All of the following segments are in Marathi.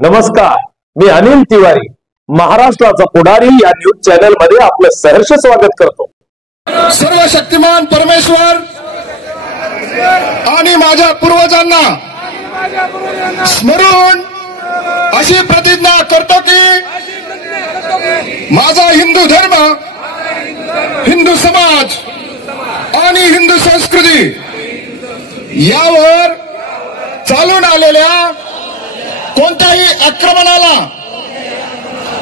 नमस्कार, मी अनिल तिवारी, महाराष्ट्राचा पुढारी या न्यूज चॅनल मध्ये आपलं सहर्ष स्वागत करतो। सर्व शक्तिमान परमेश्वर आणि माझ्या पूर्वजांना स्मरून अशी प्रतिज्ञा करतो की माझा हिंदू धर्म, हिंदू समाज आणि हिंदू संस्कृती यावर चालून आलेल्या कोणत्याही आक्रमणाला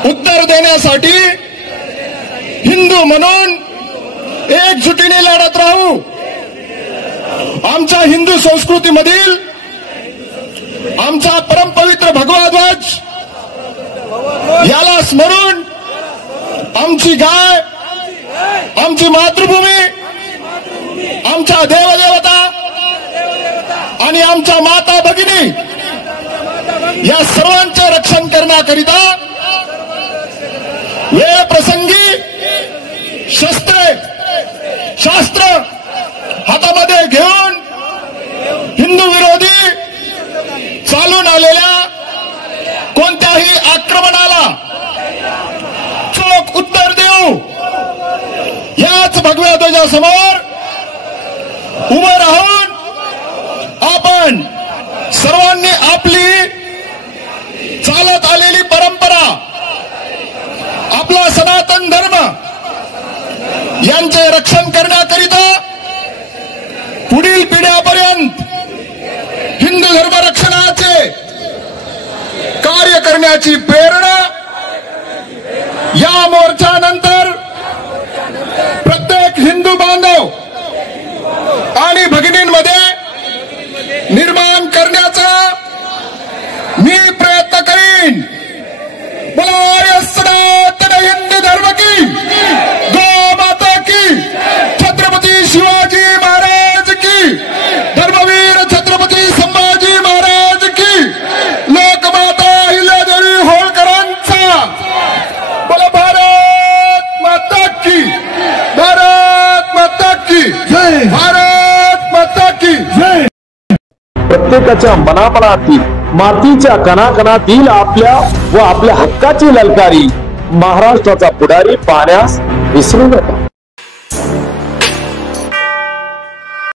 उत्तर देण्यासाठी हिंदू म्हणून एकजुटीने लढत राहू। आमच्या हिंदू संस्कृतीमधील आमचा परमपवित्र भगवा ध्वज याला स्मरून आमची गाय, आमची मातृभूमी, आमच्या देवदेवता आणि आमच्या माता भगिनी या सर्वांचे रक्षण करण्याकरिता वेळ प्रसंगी शास्त्र हातामध्ये घेऊन हिंदू विरोधी चालून आलेल्या कोणत्याही आक्रमणाला चोख उत्तर देऊ। याच भगव्या ध्वजासमोर उभं राहून आपण सर्वांनी आपली चालत आलेली परंपरा, आपला सनातन धर्म यांचे रक्षण करण्याकरिता पुढील पिढ्यापर्यंत हिंदू धर्म रक्षणाचे कार्य करण्याची प्रेरणा या मोर्चानंतर प्रत्येक हिंदू बांधव आणि भगिनींमध्ये निर्माण करण्याचा मी प्रयत्न करीन। बोलो सनातन हिंदू धर्म की, गो माता की, छत्रपती शिवाजी महाराज की, धर्मवीर छत्रपती संभाजी महाराज की, लोकमाता अहिल्यादेवी होळकरांचा, बोलो भारत माता की, भारत माता की जय, भारत माता की जय। प्रत्येकाच्या मनामनातील, मातीच्या कणाकणातील आपल्या व आपल्या हक्काची ललकारी महाराष्ट्राचा पुढारी पाहण्यास विसरू नका।